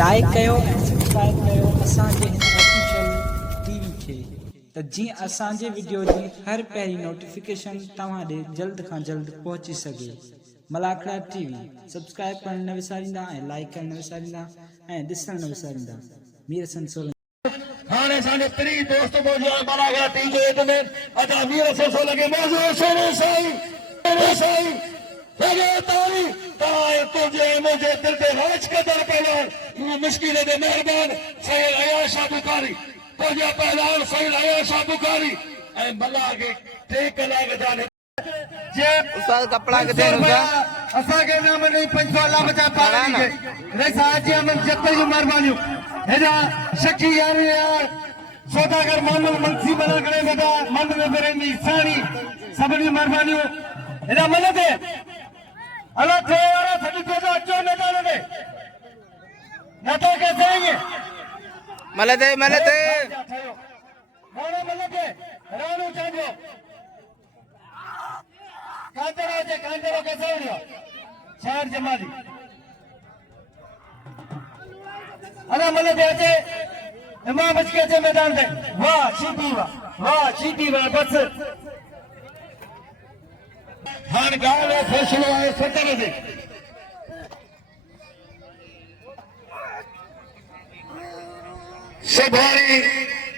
Like कयो ऐं subscribe कयो असांजे हिन ऑफिशियल टीवी खे त जीअं असांजे वीडियो जी हर पहिरीं नोटिफिकेशन तव्हां ॾे जल्द खां जल्द पहुची सघे। मलाखड़ा टीवी सब्सक्राइब करण न विसारींदा ऐं लाइक करण न विसारींदा ऐं ॾिसण न विसारींदा। मीर हसन सोलंकी हाणे साडे त्री दोस्त मौजूद है मलाखड़ा टीवी जे इट में अदा मीर हसन सोलंकी मौजूद शेरे साईं सगे तारी ताए तुझे मुझे दिल दे राज कदर पहलवान मुश्किल दे मेहरबान सैयद अयाशा बुखारी तुझे पहलवान सैयद अयाशा बुखारी ए मल्ला के टे कलाक जाने जे उस्ताद कपड़ा के देन होगा असा के नाम नहीं 500 अल्लाह बचा पाला के रसा जी हम जत्ते जो मेहरबानी हेदा शकी यार सौदागर मोहम्मद मंसी बना करे बेटा मन में बरेंदी सानी सबनी मेहरबानी हेदा मन दे अल्लाह थे वाला सभी को अच्छो निकाल दे नता के देंगे मलते मोनो मलते रानू चांदो कांतरो के सेवड़ियो शहर जमाली अल्लाह मलते आते इमाम बचके थे मैदान पे वाह शीटी वाह बस हान गाल फैसलो है सतर दे सभारी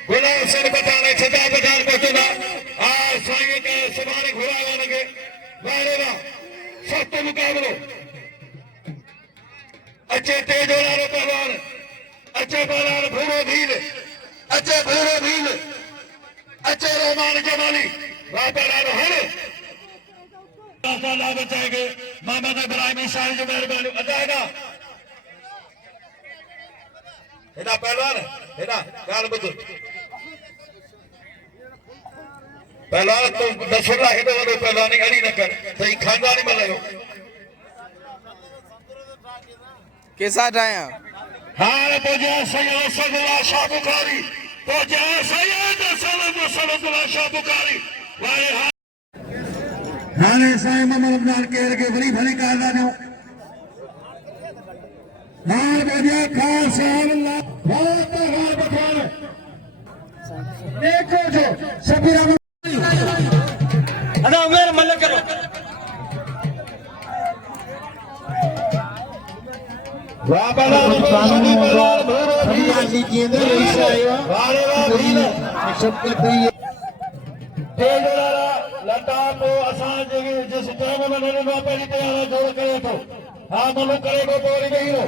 गुलाब सिंह बताने छदा बजान पहुंचना आ साईं के सभारी घुरावा लगे वारेवा सख्त मुकाबलो अच्छे तेज वाले पहलवान अच्छे पहलवान भूरो भील अच्छे रोमान जमाली वाह पहलवान हर बचाएंगे मोहम्मद इब्राहिम ईसाई जो मेहरबानी अदाएगा हेना पहलवान हेना गाल बुध पहलवान तो नसुल्ला हेडो वडो पहलवानी अड़ी न कर सही खानदानी मलायो कैसा आया हां पहुंचा सैयद सदुल्ला शाह बुखारी पहुंचा सैयद सदुल्ला शाह बुखारी वाले हाने साईं मोहम्मद अब्दाल के बड़ी भली कारदानो हां बजा खास अल्लाह बहुत हाल बखान देखो जो सबीरा अदा उमेर मल करो वाह बड़ा सभी बलाल भरो भी की अंदर ऐसा आया वाले वाह भील शब्द कोई तेजवाला लता को असां जे जिस टाइम में नने नो पहली तैयार जोड़ करे तो हां मनो करे को तोरी नहीं हो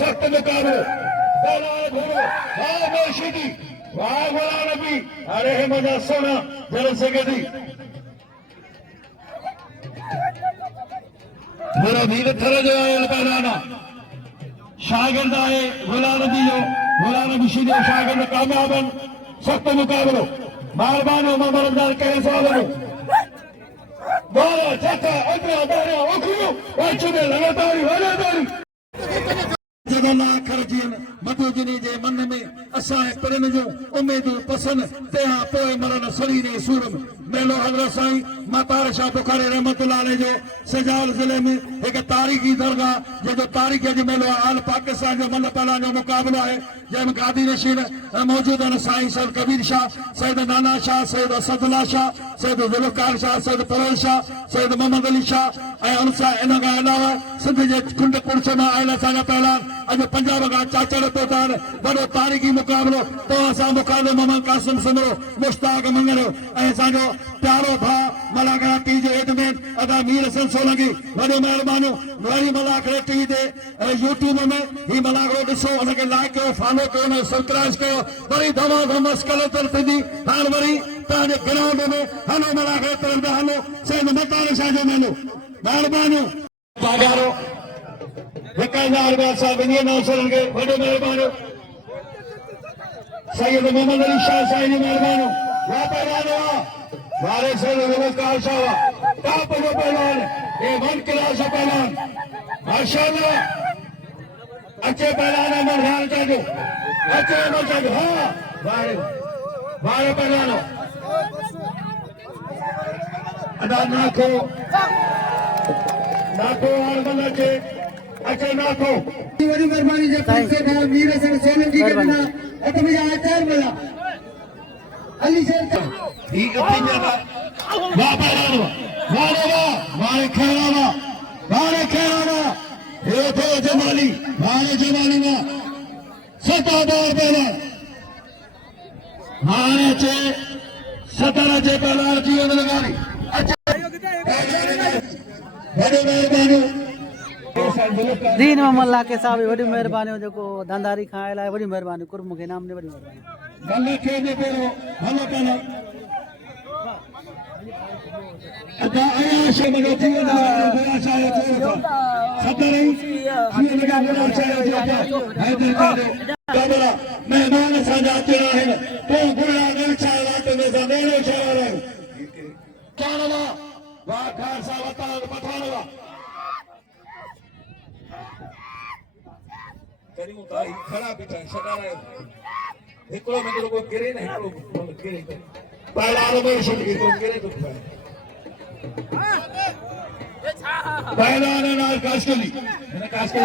सख्त मुकाबले पहला घोड़ो हां मुर्शिदी वाह गोला नबी अरे मजा सोना जल सकेदी मेरा वीर थर जो आयल पहलाना शागिर्द आए गोला नबी शीदे शागिर्द कामयाबन सख्त मुकाबलो मेहरबानी मोहम्मद अब्दाल के सवाल बोलो चाचा अगला बोलो ओखियो वाचो में लगातार जगला खरजीन मधुजनी जे मन में असा पिरन जो उम्मीदूं पसंद तेहा पोए मरण सड़ी ने सूरम मेलो हज़रत साईं मातार शाह बुखारी रहमतुल्लाह अलैह जो सजाल जिले में एक तारीखी दरगाह जो तारीख जो मेलो आल पाकिस्तान जो मन पहला जो मुकाबलो है जैम गादी नशीन मौजूद है साईं सैयद कबीर शाह सैयद नाना शाह सैयद असदुल्ला शाह सैयद जुल्फकार शाह सैयद परवेज शाह सैयद मोहम्मद अली शाह ऐं उनसां इन खां अलावा सिंध जे कुंड पुरुष मां आयल असांजा पहलवान अॼु पंजाब खां चाचड़ तोतान वॾो तारीख़ी मुक़ाबिलो तव्हां सां मुक़ाबिलो मोहम्मद कासिम सिमरो मुश्ताक मंगरो ऐं असांजो प्यारो भाउ मलाखड़ा टीवी जो एडमिन अदा मीर हसन सोलंकी वॾो महिरबानियूं वरी मलाखड़ा टीवी ते यूट्यूब में ही मलाखड़ो ॾिसो हुनखे लाइक कयो फॉलो कयो हुनखे सब्सक्राइब कयो वरी धमाधम मस्कलतर थींदी हाणे वरी तव्हांजे ग्राउंड में हलो मलाखड़ा तरफ़ हलो सैयद मतार शाह जो मेलो महिरबानियूं बाजारो 1000 रुपया साहब इंडियन नौसरन के बड़े मेहरबानी सैयद मोहम्मद अली शाह साईं मेहरबानी वाह पहलवान वाले सैयद जुल्फकार शाह टॉप जो पहलवान ये 1 क्लास पहलवान माशाअल्लाह अच्छे पहलवान है मरहान चाचो अच्छे मर चाचो हां वाले पहलवान अदा नाखो और बंदा के अच्छा नाखो बड़ी मेहरबानी जे पैसे का मीर हसन सोलंकी के बिना अत में आचार मिला अली शेर ठीक है पिंजरा वाह पहलवान वाह खेलावा ये तो जमाली ना सतादार पहलवान मारे चे सतारा चे पहलवान जीवन लगानी अच्छा बड़े मेहरबानी दीन मोहम्मद लाके साहब वॾी महिरबानी जेको धंधारी खाइण लाइ वॾी महिरबानी कुर्म खे नाम ने वॾी महिरबानी गल्ले खे ने पेरो हलो पहला अदा आया शे मनो थी ना बड़ा चाहे तो सतरई ये लगा बड़ा चाहे तो हैदर का कमरा मेहमान सा जाते रहे तो गुड़ा ने चाहे रात में जमेलो चाहे रहे कानवा वाह खान सा बता पठानवा करी उताई खड़ा बिठा सदा रहे हिकड़ो में को गिरे न हिकड़ो गिरे पहला में शट के को गिरे तो पहला ने नाल काश कली मैंने काश कर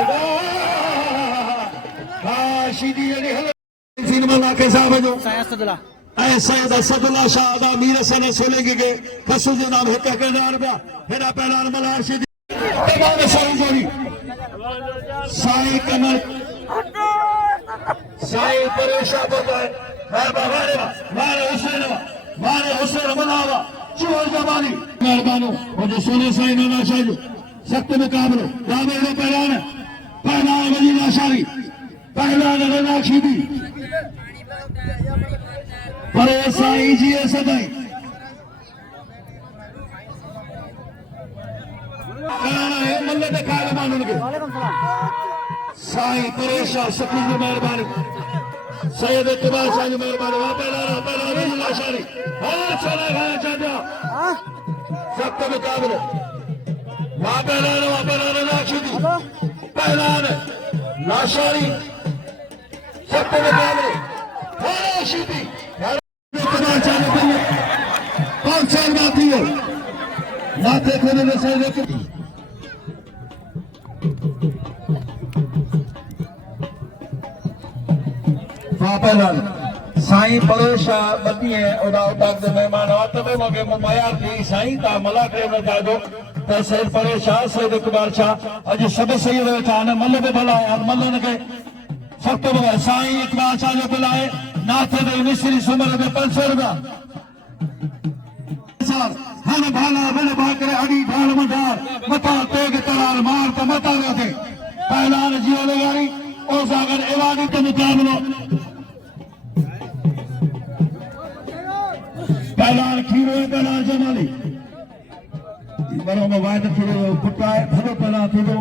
हां सीधी ने हल सिनेमा ला के साहब जो सैयदुल्लाह सैयद असदुल्लाह शाह दा मीर हसन सोलेगी के कसु जो नाम है के नाम रुपया हेरा पहला मलार सीधी तमाम सारी जोड़ी साई कमर साई परेशान होता है मारे हुसैन मनावा चोर जमानी मेहरबानो और जो सोने साई नाना शाह सख्त मुकाबलो रामे को पहलान वजीला शारी पहलान रना खीदी परे साई जी सदाई है मल्ले ते खाए मानन के वालेकुम सलाम साई परेशान सखी की मेहरबानी सैयद इकबाल शाह की मेहरबानी पहला वजीला शारी हाँ चला गया चाचा सख्त मुकाबलो पहला नाशीदी पहलान नाशारी सख्त मुकाबले नाशीदी इकबाल शाह ने 5 साल बाद दियो माथे खोने में से पहलान साईं परेशा बदी है ओदा उदाक दे मेहमान आत में मगे मुमायार थी साईं ता मला के न जादो त सैयद परेशा सैयद इकबाल शाह अज सब सैयद वेठा न मल बे भला है मल न के सख्त बगा साईं इकबाल शाह जो बुलाए नाथ दे मिस्री सुमर में 500 रुपया सर हन भाला बन भाकरे अड़ी ढाल मदार मता तेग तरार मार त मता दे पहलान जियो लगारी ओ सागर एवाडी के मुकाबलो पहलान खीरो पहलान जमाली बरो में वायद थोड़ो पुटा है थोड़ो पहला थोड़ो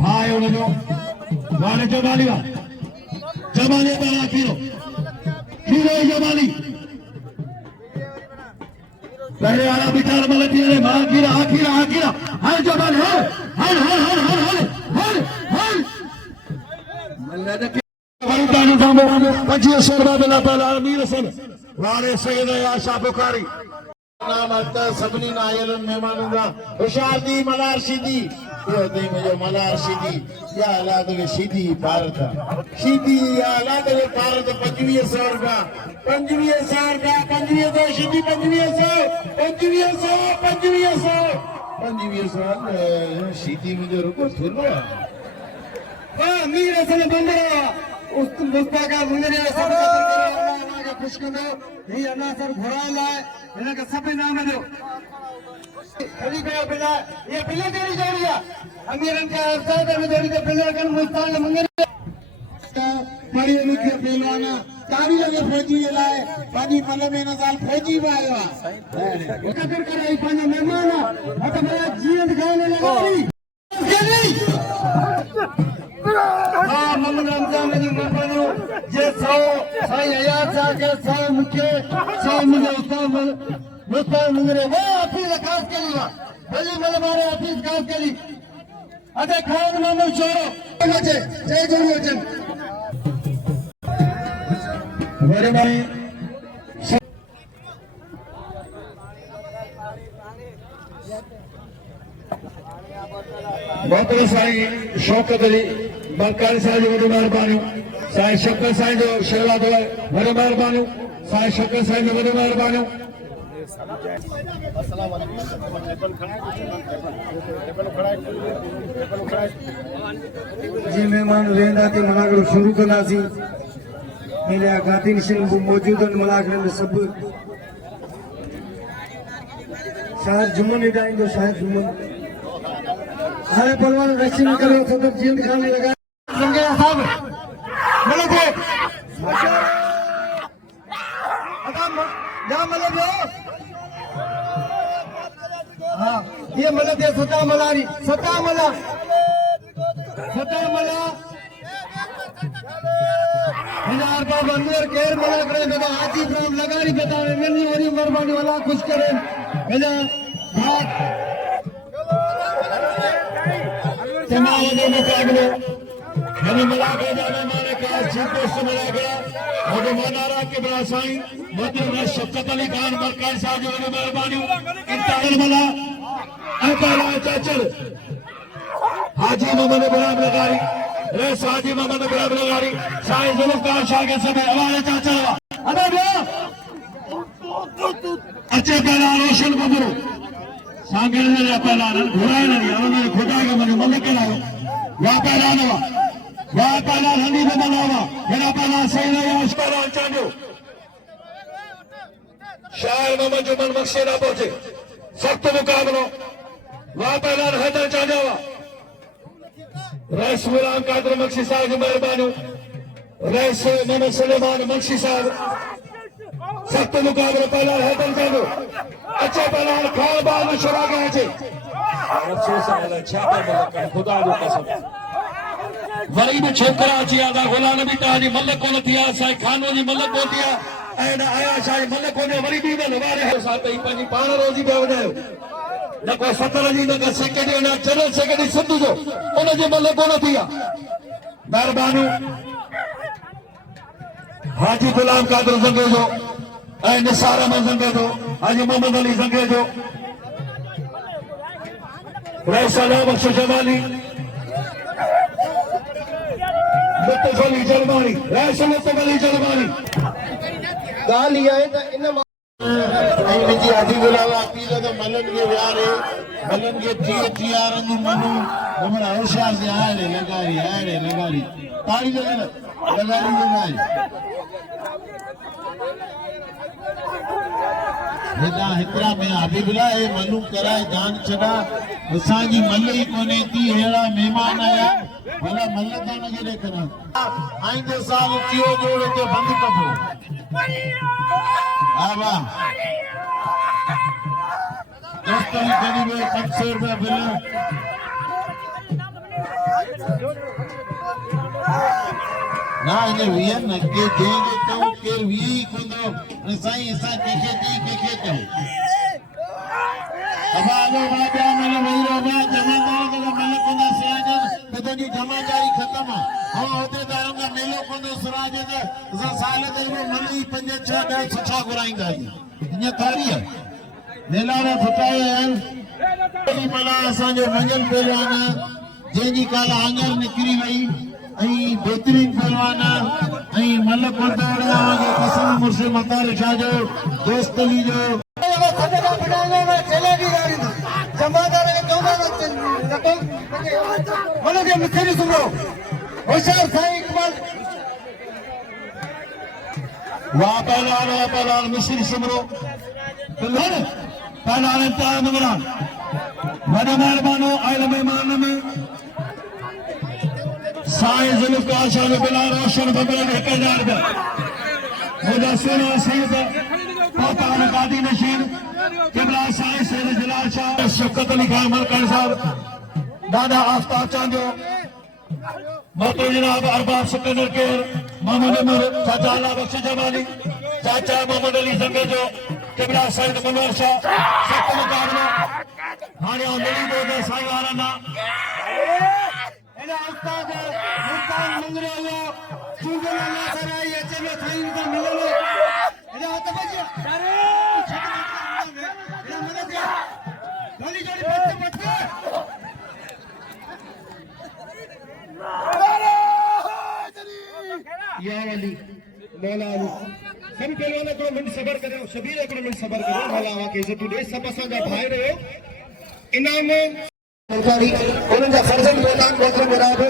भाई उन जो वाले जमाली पहला खीरो जमाली पहले आला बिचार मलती है मां गिरा हर जमाली हर वरुदानी सामो 2500 रुपया बिला पहला मीर सन वाले सैयद आशा बुखारी नाम आता सबनी नायल मेहमानों का हुशारदी मलार सीधी ये दे मुझे मलार सीधी या औलाद के सीधी भारत सीधी या औलाद के भारत 2500 रुपया 2500 सीधी 2500 सीधी मुझे रुको थोड़ा वाह मीर हसन बंदरा उस मुस्ताका मुंगरे सब का खुश करो ये अल्लाह सर घोड़ा लाए इनके सब नाम दो खड़ी गया बिना ये बिले तेरी जोड़िया अमीरन का अफसर में जोड़ी के बिले कन मुस्ताक मुंगरे बड़ी मुख्य पहलवाना तावी लगे फौजी लाए पानी मल में नजाल फौजी आया कदर कराई पानी मेहमान हट मेरा जीवन खाने लगाई हाँ मम्मी रमजान में मेहमानों जे 100 साईं अयाज साहब के 100 मुख्य 100 मुझे मुस्ताक मुंगरे वो हाफिज खास के लिए भली मलबारे हाफिज खास के लिए अरे खान मामू छोड़ो बचे जय गुरु वचन मेरे भाई मोहतरम साईं शौकत अली बरकारी साईं जो वॾी महिरबानियूं, साईं शौकत साईं जो शेवाद वॾी महिरबानियूं, साईं शौकत साईं जो वॾी महिरबानियूं। जी मेहमान वेंदा थी मनागढ़ शुरू कंदासीं। मेरे आगाती निशिन मौजूद मनागढ़ में सब शायर जुमन इडाइंदो शायर जुमन हाणे पलवान रशी में करे सदर जींद खाने लगा संगे साहब मिले थे जा मिले थे। हाँ ये मिले थे सता मलारी सता मला हजार का बंदर केर मला करे दादा हाथी फ्राम लगारी बतावे मेरी वरी मेहरबानी वाला कुछ करे भेजा भाग तमाम के मुकाबले हमें मिला के जाने माने का जीतो से मिला गया और मनारा के बड़ा साईं मोहतरम शौकत अली खान बरकार साहब जो मेहरबानी इंतजार मला अकाला चाचर हाजी मोहम्मद इब्राहिम लगारी रेस हाजी मोहम्मद इब्राहिम लगारी साईं जुल्फकार शाह के समय हमारे चाचा अरे भैया अच्छे पहला रोशन बबरू सांगे ने पहला घुराए नहीं हमने खुदा के मन मलिक लाओ या पहला हनी में बनावा मेरा पहला सही नहीं आशकारा चांदो शायर मोहम्मद जुमन बख्शे ना पहुंचे सख्त मुकाबलो वहां पहला हैदर चांदवा रईस गुलाम कादर मक्सी साहब की मेहरबानी रईस मोहम्मद सुलेमान मक्सी साहब सख्त मुकाबले पहला हैदर चांदो अच्छे पहला खान बाद में शुरा गए थे खुदा जो कसम वरी भी छोकरा अची आदा गुलाम नबी ताजी मलक कोन थिया साईं खानो जी मलक को थिया ऐं न आया साईं मलक कोन वरी बि न वारे साथ ही पंहिंजी पाण रोज़ी पिया वधायो न को 17 जी न को सेकेंड न जनरल सेक्रेटरी सिंध जो उनजे मलक कोन थिया महिरबानी हाजी गुलाम कादर ज़ंगे जो ऐं निसार अहमद ज़ंगे जो हाजी मोहम्मद अली ज़ंगे जो रईस अली बख्श जमाली मुस्तफ़ अली जलमानी रईस मुस्तफ़ अली जलमानी ॻाल्हि इहा आहे त इन जी आदि बुलावा पीर त मलन के वियारे मलन के टीह रंग मनु हमर होशियार से आए लगारी ताड़ी लगारी हेदा हितरा में हबीबुल्ला ए मनु कराए जान छड़ा असांजी मल ही कोने थी हेड़ा मेहमान आया भला मल था न के देखना आईंदे साल टियो जोड़ ते बंद कबो हां वाह दोस्तों करीब 500 रुपया बिल ना इने वियन न के देंगे तो के वी कोंदो साईं असा के कहो अब आलो बाजा मन वहीरो बा जमादार के मन कोंदा सियाजन तदनी जमादारी खत्म हां होते दारंग मेलो कोंदो सराज दे साल दे मली 5 6 ॾह सुठा घुराईंदा इन थारी है मेलारा फटाए आहिनि मला असांजो मंगल पहलवान जंहिंजी काला आंगर निकिरी वई ऐं बेहतरीन पहलवान ऐं मलक वरदाड़ा के कसम मुर्शिद मतार शाह जो दोस्त अली जो जमादार के चौदा के मिठड़ी सुनो होशियार साईं इकबाल वाह पहलवान मिश्री सुमरो पहलवान इंतहा मगरान वॾा महिरबानो आयल मेहमान में साईं जुल्फकार शाह जो बिला रोशन बबल 1000 रुपया मुझा सोना सईद पातान गादी नशीन किबला साईं सैयद जलाल शाह शौकत अली खान मलकान साहब दादा आफ्ताब चांदो मोहतरम जनाब अरबाब सिकंदर के मोहम्मद उमर चाचा अला बख्श जमाली चाचा मोहम्मद अली ज़ंगे जो किबला सईद मनोहर शाह सख्त मुकाबला हाणे मिली दो साईं वारा ना उस्ताद मुल्तान मंगरे हो चूंगल अल्लाह सराय ये चलो साईं को मिलो एदा हाथ बजे अरे एदा मदद गोली गोली पत्ते अली मौला अली सभी पहलवानों को मिनट सबर करो शबीर को मिनट सबर करो मौला आवा के इज्जत दे सब असां जा भाई रहो इनाम मलकानी उन्हनि जा फर्जंद मैदान मोहतरम जनाब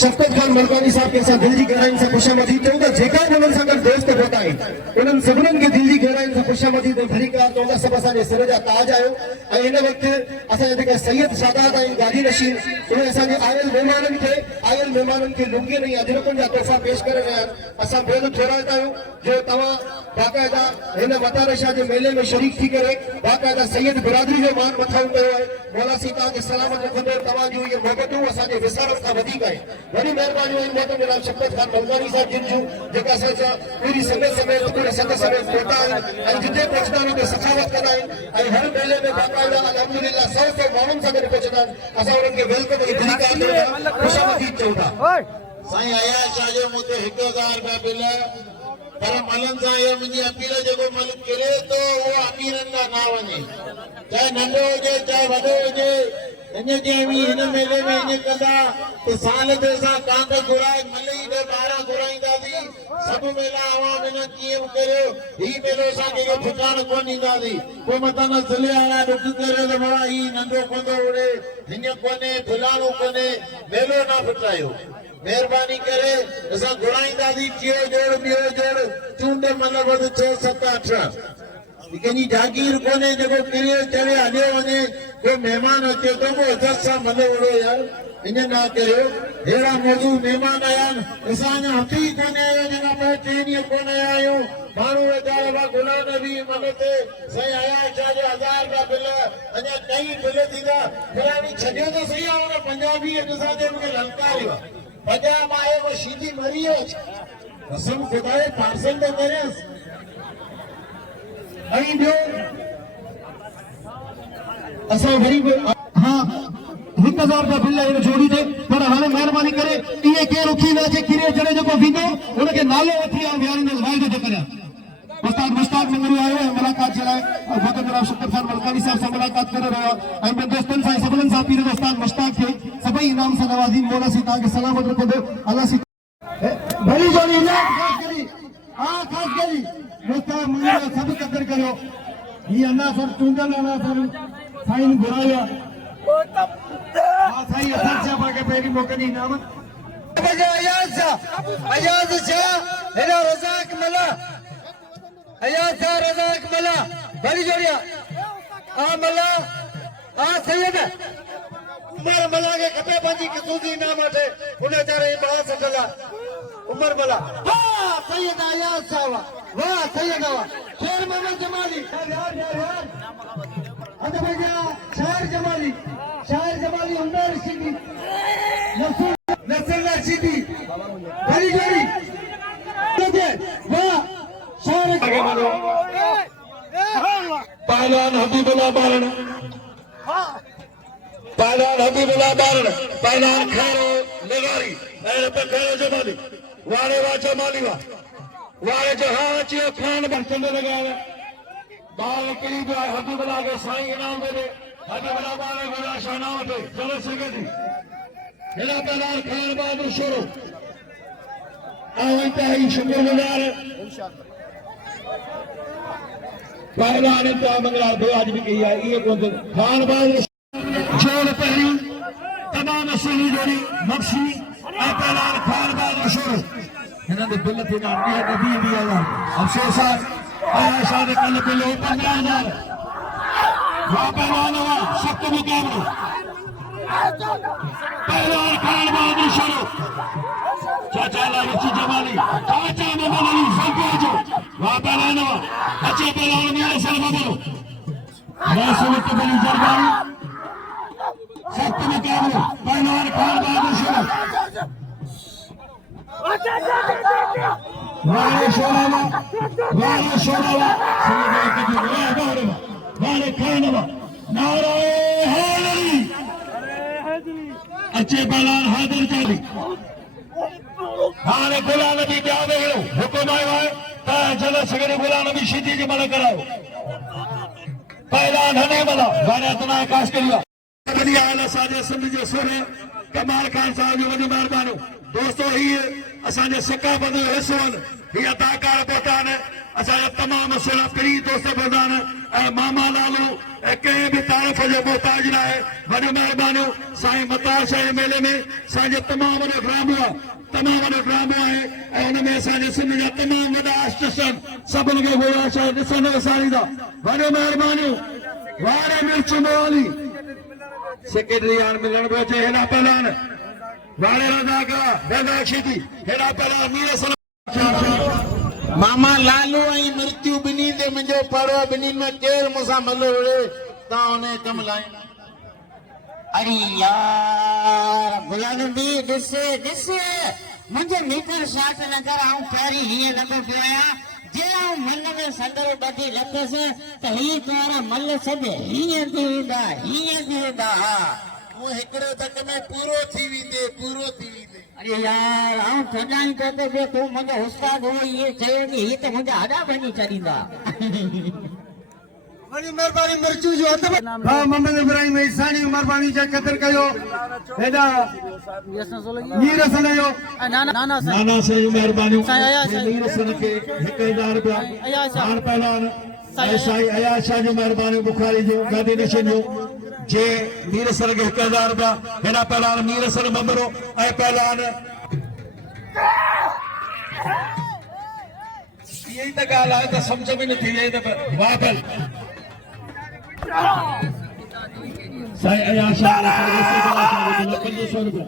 शफकत खान मलकानी साहब के साथ दिल जी गहराइयुनि सां ख़ुशामदीद चऊं था जेका बि उन्हनि सां गॾु दोस्त पहुता आहिनि उन्हनि सभिनीनि खे दिल जी गहराइयुनि सां ख़ुशामदीद ऐं भली कार चऊं था सभु असांजे सिर जा ताज आहियो ऐं हिन वक़्तु असांजा जेका सैयद सादात आहिनि गादी नशीन उहे असांजे आयल महिमाननि खे लुंगियुनि ऐं अजरकनि जा तोहफ़ा पेश करे रहिया आहिनि असां बेहद थोराईंदा आहियूं जो तव्हां बाक़ायदा हिन वतारशा जे मेले में शरीक थी करे बाक़ायदा सैयद बिरादरी जो मान मथाऊं कयो आहे मौला सी तव्हांखे सलामत रखंदो तव्हांजूं इहे मोहबतूं असांजे विसारत खां वधीक आहिनि वॾी महिरबानियूं आहिनि मोहतरम जनाब शफकत खान मलकानी साहब जिन जूं जेका असांजा पूरी संगत समेत पूरे संघ समेत पहुता आहिनि ऐं जिते पहुचंदा आहिनि उते सखावत कंदा आहिनि ऐं हर मेले में बाक़ायदा अल्हम्दुलिल्लाह 100 माण्हुनि सां गॾु पहुचंदा आहिनि असां उन्हनि खे वेलकम ऐं दिली कार ॾियूं था ख़ुशामदीद चऊं था साईं आया शाह जो मूंखे 1000 रुपया बिल पर मलन सां इहो मुंहिंजी अपील जेको मलिक किरे थो उहो अमीरनि लाइ न वञे चाहे नंढो हुजे चाहे वॾो हुजे इन जे हिन मेले में ईअं कंदा त साल ते असां कांग घुराए मलई ते 12 घुराईंदासीं सभु मेला आवाम हिन कीअं बि करियो हीउ मेलो असांखे ठिकाण कोन ईंदासीं पोइ मथां न ज़िले वारा ॾुक करे त भाउ हीउ नंढो कंदो उड़े हीअं कोन्हे फलाणो कोन्हे मेलो न फिटायो मेहरबानी करे असां घुराईंदासीं टियों जोड़ ॿियो जोड़ चूंड मतिलबु 6 7 8 कंहिंजी जागीर कोन्हे जेको किरियो चढ़े हलियो वञे को महिमान अचे थो पोइ इज़त सां मलो उड़ो यार ईअं न करियो अहिड़ा मौजूद महिमान आया आहिनि असां अञा हथ ई कोन्हे आयो जेका 2 3 ॾींहं कोन आया आहियूं माण्हू वेठा हुआ गुलाम नबी मन ते साईं आया छा जो 1000 रुपया बिल अञा कई बिल थींदा फलाणी छॾियो त सही आहे हुन पंजाबी ॾिसां ते मूंखे ललकारियो पंजाब आयो वो सीधी मरी हो कसम खुदा जे पार्सल तो करे ऐं ॿियो असां वरी हाँ 1000 रुपया बिल हिन जोड़ी ते पर हाणे महिरबानी करे इहे केरु उथी न अचे किरे चढ़े जेको वेंदो हुनखे नालो वठी ऐं विहारींदुसि वाइदो थो करियां उस्ताद मुश्ताक मंगरू आयो है मुलाकात चलाए और मोहतरम जनाब शफकत खान मलकानी साहब से मुलाकात करे रहियो ऐं ॿियनि दोस्तनि सां सभिनीनि सां पीर उस्ताद मुश्ताक खे सभई इनाम सां नवाज़ी मौला सी तव्हांखे सलामत रखंदो अल्लाह सी भली जोड़ी ख़ासि करी मुस्ताक मंगरू सभु क़दर करियो हीअ अञा सभु चूंडल अञा सभु साईं घुरायो हा साईं असां छा पाण खे पहिरीं मोकली इनाम अयाज़ शाह हेॾो रज़ाक मला अयाज़ शाह रज़ाक मला बड़ी जोड़िया आ मला आ सैयद उमर मला के खपे पंहिंजी ख़ुसूसी इनाम वठे उन वीचारे बड़ा सटला उमर मला वाह सैयद अयाज़ शाह वाह सैयद वाह शेर मोहम्मद जमाली अद भैया शायर जमाली उमर रशीदी नसर रशीदी बड़ी जोड़ी वाह पहलवान हबीबुल्लाह बारण पहलवान खैरो लगारी ऐं खैरो जमाली वारे वा जमाली वारे जो हाँ अचियो खान बर्तन लगावे बाल करी जो हबीबुल्लाह के साईं इनाम दे हबीबुल्लाह बारे गुरा शाना वठे चलो सगदी हेला पहलवान खान बहादुर शुरू इंतहाई शुक्रगुजार पहलवान इंतहा मंगला दो आज भी कही है ये कौन खान बहादुर जोड़ पहली तमाम असली जोड़ी मक्सी पहलवान खान बहादुर शुरू इन्होंने बिल थे ना नदी दिया अफसोस आया शायद कल बिल 15,000 वहाँ पहलवान हुआ सख्त मुकाबला पहलवान खान बहादुर शुरू चाचा लालची जमाली चाचा मोहम्मद अली सरपंच वहाँ पहलवान हुआ अच्छे पहलवान मेरे सलमा बोलो रासुलत बली जरबारी सख्त मुकाबला पहलवान खान बहादुर शुरू वाले शोरावा वाले खानवा नाराए हैदरी अच्छे पहलवान हैदर चाली हाणे गुलाम नबी ॿिया वेड़ो हुकुम आयो आहे त जल सगरे गुलाम नबी शीदी जी मल करायो पहलवान हने मला वारे तना आकाश करियो कदी आयल असांजे सिंध जो सुर कमाल खान साहब जो वॾी महिरबानी दोस्तों हीअ असांजे सकाफ़त जो हिसो आहिनि हीअ अदाकार पहुता आहिनि असांजा तमामु सुहिणा प्री दोस्त पहुता आहिनि ऐं मामा लालू ऐं कंहिं बि तारीफ़ जो मोहताज न आहे वॾियूं महिरबानियूं साईं मतार शाह जे मेले में असांजो तमामु वॾो ड्रामो आहे तमामु वॾो ड्रामो आहे ऐं हुन में असांजे सिंध जा तमामु वॾा आर्टिस्ट आहिनि सभिनी खे गुज़ारिश आहे ॾिसण विसारींदा वॾियूं महिरबानियूं वारे मिर्च मोली सेक्रेटरी हाणे मिलण पियो अचे हेॾा पहलान वारे रज़ाका बेदाक्षी थी हेॾा पहलान मीर मामा लालू ऐं मृत्यु ॿिन्ही ते मुंहिंजो पड़ो ॿिन्ही में केरु मूंसां मलो विड़े तव्हां हुन कमु लाईंदा अरे यार गुलाम भी ॾिस मुंहिंजे मीटर शॉट न कर आऊं पहिरीं हीअं लॻो पियो आहियां जे आऊं मन में संदर ॿधी लथसि त हीअ तोरा मल सभु हीअं थी वेंदा तूं हिकिड़े धक में पूरो थी वेंदे अरे यार आऊं ठॻाई थो त पियो तूं मुंहिंजो उस्ताद हो इहे चयो कि हीअ त मुंहिंजा हॾा भञी छॾींदा वॾी महिरबानी मिर्चू जो हथ में हा मोहम्मद इब्राहिम ईसानी महिरबानी जा क़दर कयो हेॾा मीर सन जो नाना साईं महिरबानी मीर सन खे 1000 रुपया हाण पहलवान साईं अयाज शाह जो महिरबानी बुखारी जो गादी नशीन जो जे मीर सन खे 1000 रुपया हेॾा पहलवान मीर सन ममरो ऐं पहलवान यही त ॻाल्हि आहे त सम्झ में न थी वई त वापल साईं अयाज शाह 500 रुपया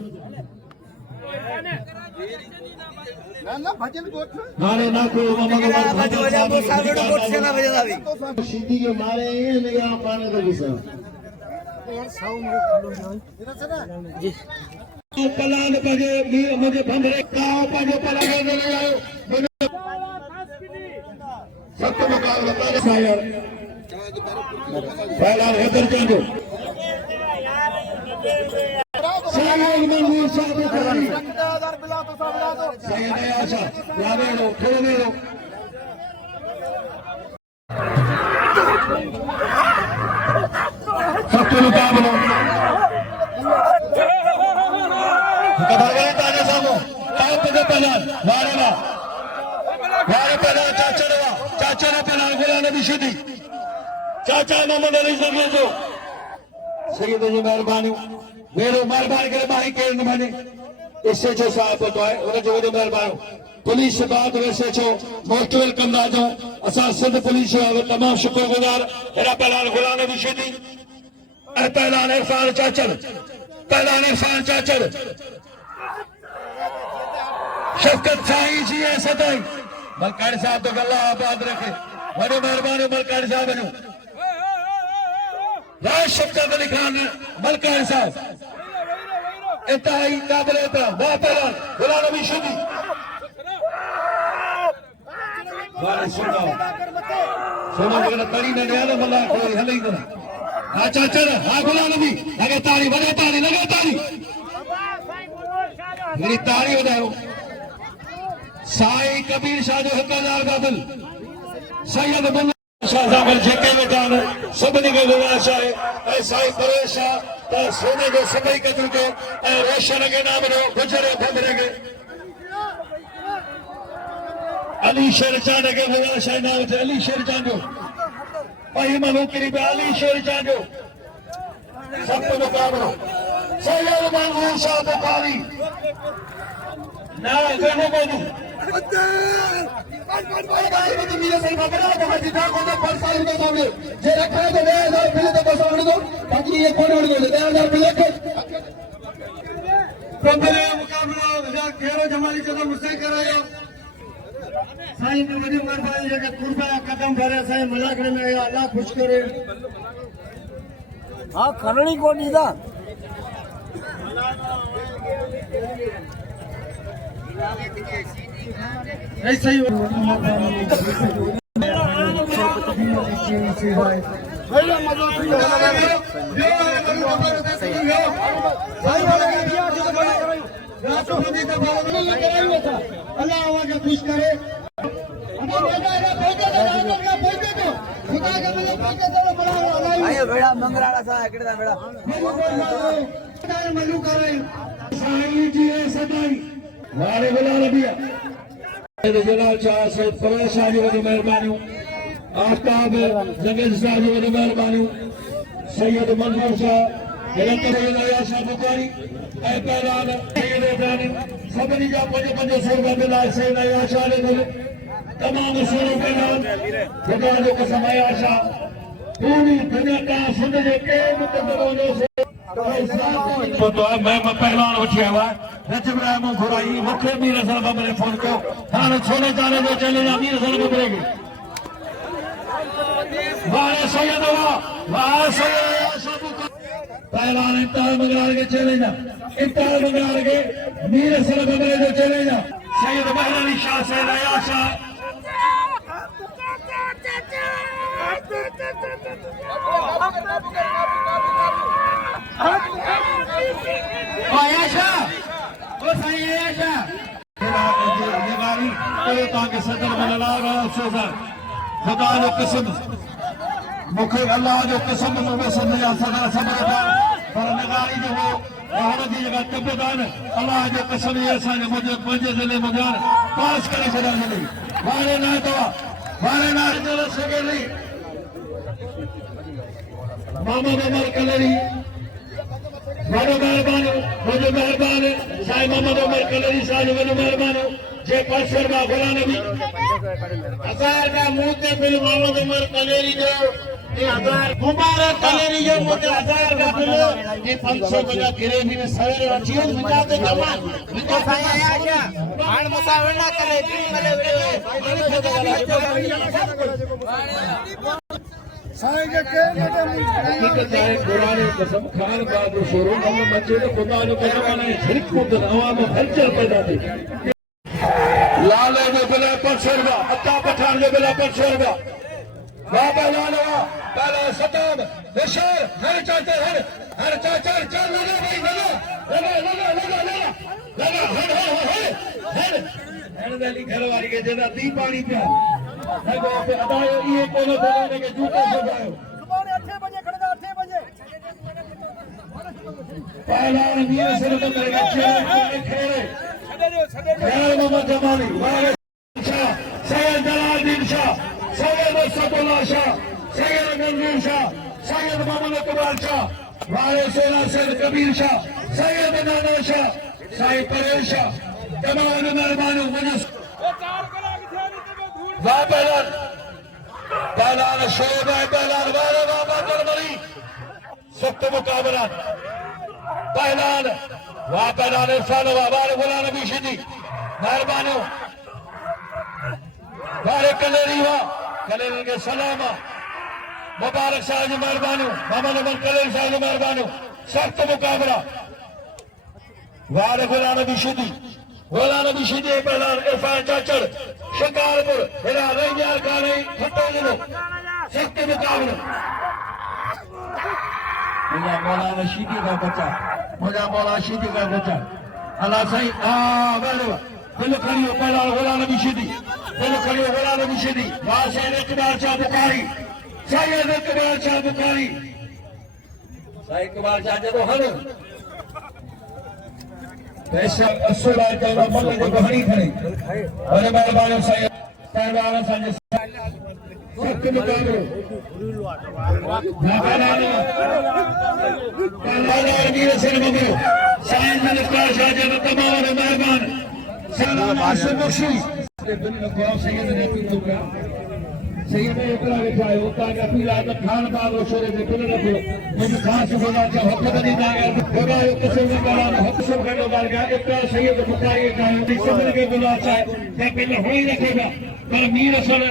हाणे ना को सिंधी के मारे निगाह पाने तो गुस्सा पलान पंहिंजे मुंहिंजे भंभरे काओ पंहिंजो पलान ले आयो सत मुकाबला पंहिंजे सायर पहला हैदर चंदो साईं मंगूर साहब बुखारी साईं अयाज शाह यावेरो थोड़ो मेरो सत मुकाबलो कदरवे ताने सामो पाप दे पहलान वारेला वारे पहलान चाचा ने पहलान गुलाम नबी शुदी चाचा मोहम्मद अली जगे जो सैयद जी मेहरबानी मेरो मेहरबानी करे माही केर न माने इससे जो साहब तो है उन जो वॾो मेहरबानी पुलिस बात वैसे छो मोस्ट वेलकम दाजो असा सिंध पुलिस जो तमाम शुक्रगुजार हेरा पहलान गुलाम नबी शुदी ए पहलान इरफान चाचर शफकत साईं जी है सदाई मलकानी साहब तो गल्ला आबाद रखे वॾो मेहरबानी मलकानी साहब जो राज शफकत अली खान मलकानी साहब इंतहाई काबिल एहतराम वाह पहलवान गुलाम नबी शुदी वाले सुनो जगह तड़ी ने ॾिया मल्ला कोई हले ई कोन हा चाचर हा गुलाम नबी लगे ताड़ी मेरी ताड़ी वधायो साईं कबीर शाह जो 1000 गाबिल सैयद मुल्ला शाह साहब जेके वेठा आहिनि सभिनी खे गुज़ारिश आहे ऐं साईं परेश शाह त सोने जो सभई क़दुरु कयो ऐं रोशन खे नाम ॾियो गुजरे भंभरे खे अली शेर चांद खे गुज़ारिश आहे नाम थिए अली शेर चांद जो पहिम नौकरी पे अली शेर चांद जो सत मुकाबलो सैयद मंगूर शाह बुखारी ना गनो बोलू मीरे सही पकड़ा तो मैं जितना को तो परसाल को सामने जे रखा तो 2000 मिले तो बस उड़ दो बाकी ये कोड उड़ दो 2000 मिले के पंद्रह मुकाबला घेरो जमाली जो मुझसे कराया साईं ने वडी मेहरबानी जगह कुर्बा कदम भरे साईं मलाकड़े में अल्लाह खुश करे हां खरणी को दीदा ऐसे ही अल्लाह खुश करे आयो बेड़ा मंगराड़ा सा एकड़ा बेड़ा मल्लू करे साईं जी सदाई वारे गुलाल बिया गुलाल शाह सैयद परवेश शाह जी वॾी महिरबानियूं आफ्ताब जंगेज़ शाह जी वॾी महिरबानियूं सैयद मंजूर शाह हिरत शाह बुखारी ऐं पहलवान सैयद जान सभिनी जा 5-500 रुपया मिलाए सैयद शाह ॾे तमामु सुहिणो पहलवान ख़ुदा जो कसम शाह पूरी दुनिया का सिंध जे कंहिं बि तंदुरुस्त मैं पहलवान वठी आयो आहे रजब रहमो घुराई मूंखे मीर हसन बबरे फोन कयो हाणे छोले चाले जो चैलेंज आहे मीर हसन बबरे खे वाह सैयद वाह सैयद पहलवान इम्तिहान मंगलार के चैलेंज आहे इम्तिहान मंगलार के मीर हसन बबरे जो चैलेंज आहे सैयद महरानी शाह सैयद अयाज शाह सदर ख़ुदा जो कसम मूंखे अल्लाह जो कसम पर नगारी जो हो जी जगह तबियत अल्लाह जो कसम ये असांजे पंहिंजे ज़िले मुगान पास करे छॾंदी वारे न तवा वारे न सघे मोहम्मद उमर कलरी वॾो महिरबानी मुंहिंजो महिरबानी साईं मोहम्मद उमर कलरी साहिब वॾो महिरबानी जे 500 रुपया गुलाम नबी 1000 रुपया मुंह ते बिल मोहम्मद उमर कलेरी जो 1000 मुबारक कलेरी जो मुंह ते 1000 रुपया बिल ये 500 रुपया गिरेवी में सवेरे अची वञ मुंहिंजा ते जमा मुंहिंजो साईं आया क्या हाण मुसावर ना करे कसम खान बहादुर शोरूम बचे तो खुदा जो कसम आवाम हलचल पैदा थी लाले जो बिल 500 रुपया अता पठान जो बिल 500 रुपया वाह पहलवान पहला सताम निशान हर चाचा चल लगा भाई लगा हर वाली घर वाली के जरा दी पानी पिया अदायो ये कोनो बोलने के जूता सजायो पहलवान वीर सिर्फ करेगा खेले मोहम्मद जमाली शाह सैयद जलालुद्दीन शाह सैयद असदुल्लाह शाह सैयद मंजूर शाह सैयद मोहम्मद इकबाल शाह वाले सेना सैयद कबीर शाह सैयद नाना शाह साईं परेश शाह तमाम मेहरबानी मुझे वाह पहलवान शोर है पहलवान वाले बाबा दरबारी सख्त मुकाबला पहलवान वाह पहलवान इरफान वाले गुलाम नबी शिदी मेहरबानी वाले कलेरी वाह कलेरी के सलाम मुबारक शाह जी मेहरबानी मोहम्मद उमर कलेरी शाह जी मेहरबानी सख्त मुकाबला वाले गुलाम नबी शिदी पहलवान इरफान चाचड़ शिकारपुर हेरा रेंजर काले खट्टो जिलो सख्त मुकाबला मुझा मौलाना शीदी का बच्चा अल्लाह सही बिल खड़ियो पहलवान गुलाम नबी शीदी बिल खड़ियो गुलाम नबी शीदी वाह सैयद इकबाल शाह बुखारी सैयद इकबाल शाह बुखारी साईं इकबाल शाह जो हल पैसा 80 लाख का मल जो बहणी खड़े अरे मेहरबानी साईं पहलवान संजय सख्त मुकाबलो पहलवान वीर सिंह मगरो साईं इकबाल शाह जो तमाम मेहरबान सलाम आसिफ बख्शी बिल को सैयद ने सैयद ने एकरा लिखायो ताकि पीला तो खान बाग शोरे दे बिल रखो मुझे खास होना चाहिए हक नहीं दागा होगा यो कसम में बड़ा हक सब खड़ो कर गया एकरा सैयद बुखारी का समझ के बुला चाहे ते बिल हो ही रखेगा पर मीर असल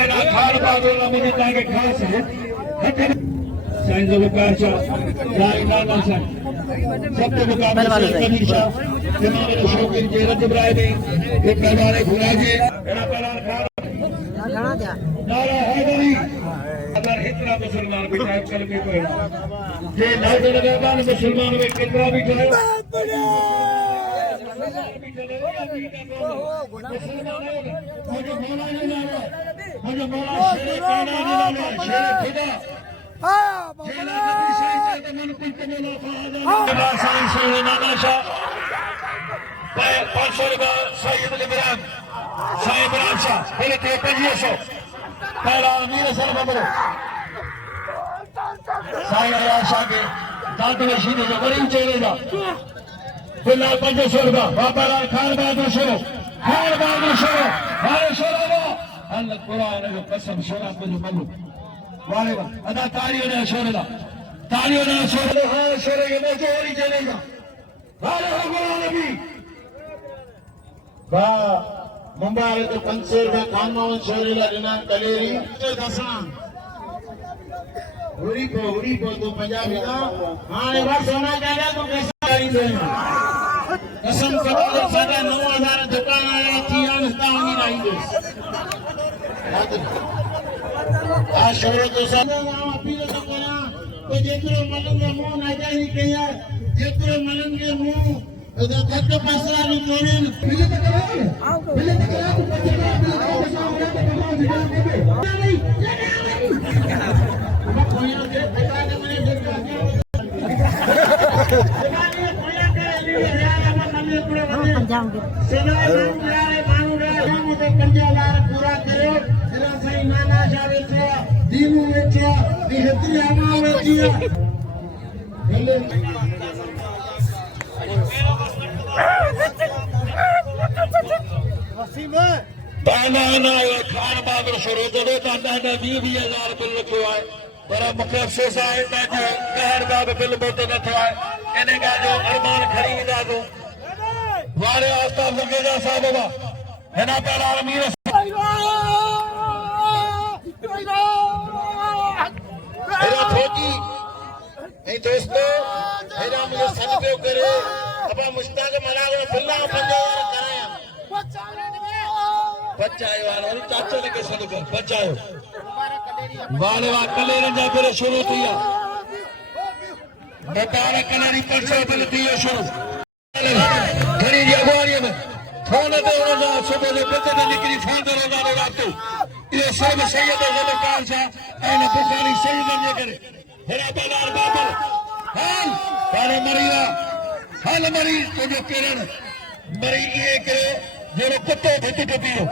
आला खान बाग वाला मुझे ताकि खास है साईं ज़ुल्फ़िकार शाह साईं नाना शाह सब के मुकाबले कबीर शाह जमाल शौकीन जे रजब राय ने के पहलवान घुरा जे एड़ा पहलवान खान नारा हैदरी अगर इतना मुसलमान बिठा कल में कोई जे नाजर मेहमान मुसलमान में कितना भी जाए मुझे मौला नहीं नारा मुझे मौला शेर काना नहीं नारा शेर खुदा जेला कभी साईं चाहते मन कुछ मौला फादा साईं शेर नाना शाह 500 रुपया शाह पहले थे 2500 पहला मीर सर बबरो साईं रियाज शाह के दांत में शीने जो बड़ी चलेगा फिलहाल 500 रुपया बाबा लाल खान बहादुर शुरू हमारे शोरा वो अल्लाह कुरान जो कसम शोरा को जो मनु वाले अदा तालियों ने शोरा हाँ शोरे के मौजू हो रही चलेगा वाले हो कुरान नबी वाह मुंबई तो 500 रुपया कानून शोरेला दिना कलेरी तो दसना उड़ी पो तो पंजाबी का हां एक बार सोना जाएगा तो कैसा गाड़ी दे कसम करो साढ़े 9000 दुकान आया थी आनस्ता होनी रही दे आ शोरे तो सब अपील तो करा तो जेतरो मलन के मुंह ना जाई कया जेतरो मलन के मुंह उधर तक पसरा नु तोड़े बिले तो करा पूरा करो सही नाना शावे दीनू वेचो हेतरी आमा वेचिया दाना खान बहादुर शुरू करे दाना 20,000 बिल रखो है पर मूंखे अफ़सोस आहे त कहर का बि बिल बोत नथो आहे इन का जो अरमान खरीदा तो वारे आस्ताब लगेगा साहब बाबा हिन पहला अमीर हेरा थोकी ए दोस्तों हेरा मुझे सदको करे अब मुश्ताक मलागो बिल्ला 5000 कराया बचायो वारो चाचा ने सदको बचायो वाले वा कलेरन जा फिर शुरू थिया बतारे कलेरी परसो बिल थियो शुरू घणी जी अगवानी में फोन ते रोजा सुबह जो पते ते निकरी फोन ते रोजा रात ये सब सैयद ज़ुल्फ़कार सा ऐन बुखारी सैयद ने करे हेरा बलार बाबल हाल बारे मरिया हाल मरी तो जो किरण मरी ये के जो कुत्तो भुत पियो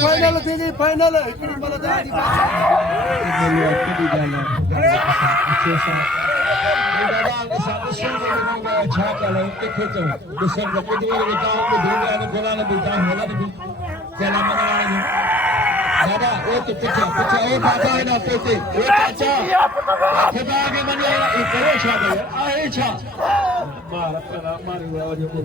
फाइनल थी जी फाइनल हिकड़ी मल दी छा कलो किथे चो ॾिसण जो कुझु वरी काम में धुंडा ने गुलान भी काम होला भी चला मंगलाने दादा ओ तो पीछे ओ बाबा ना पोते ओ चाचा खुदा के मने ई करे छा गयो आहे छा मार मारी वाजो को